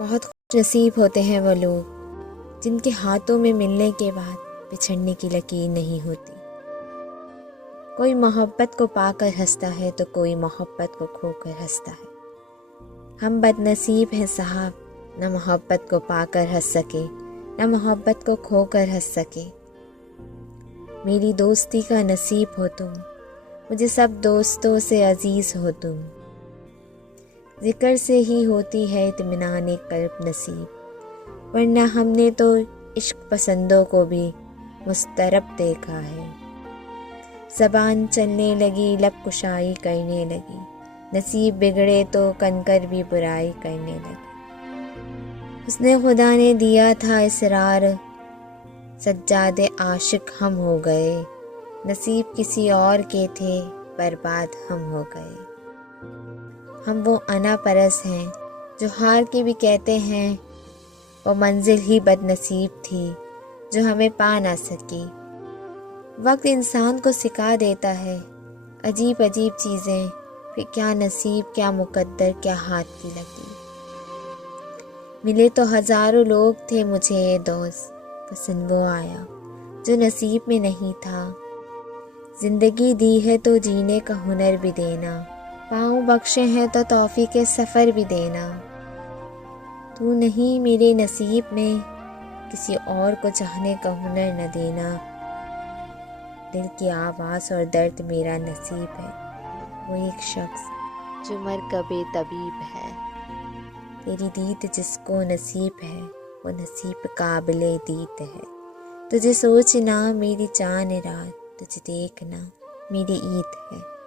بہت خوش نصیب ہوتے ہیں وہ لوگ جن کے ہاتھوں میں ملنے کے بعد بچھڑنے کی لکیر نہیں ہوتی۔ کوئی محبت کو پا کر ہنستا ہے تو کوئی محبت کو کھو کر ہنستا ہے۔ ہم بد نصیب ہیں صاحب، نہ محبت کو پا کر ہنس سکے نہ محبت کو کھو کر ہنس سکے۔ میری دوستی کا نصیب ہو تم، مجھے سب دوستوں سے عزیز ہو تم۔ ذکر سے ہی ہوتی ہے اطمینان قلب نصیب، ورنہ ہم نے تو عشق پسندوں کو بھی مضطرب دیکھا ہے۔ زبان چلنے لگی، لب کشائی کرنے لگی، نصیب بگڑے تو کنکر بھی برائی کرنے لگے۔ اس نے خدا نے دیا تھا اسرار، سجاد عاشق ہم ہو گئے، نصیب کسی اور کے تھے برباد ہم ہو گئے۔ ہم وہ انا پرس ہیں جو ہار کے بھی کہتے ہیں وہ منزل ہی بد نصیب تھی جو ہمیں پا نہ سکی۔ وقت انسان کو سکھا دیتا ہے عجیب عجیب چیزیں، کہ کیا نصیب، کیا مقدر، کیا ہاتھ کی لکیر۔ ملے تو ہزاروں لوگ تھے مجھے یہ دوست، پسند وہ آیا جو نصیب میں نہیں تھا۔ زندگی دی ہے تو جینے کا ہنر بھی دینا، پاؤں بخشے ہیں تو توفیق سفر بھی دینا۔ تو نہیں میرے نصیب میں کسی اور کو چاہنے کا ہنر نہ دینا۔ دل کی آواز اور درد میرا نصیب ہے، وہ ایک شخص جو مرکب طبیب ہے۔ تیری دید جس کو نصیب ہے وہ نصیب قابل دید ہے۔ تجھے سوچنا میری چاند رات، تجھے دیکھنا میری عید ہے۔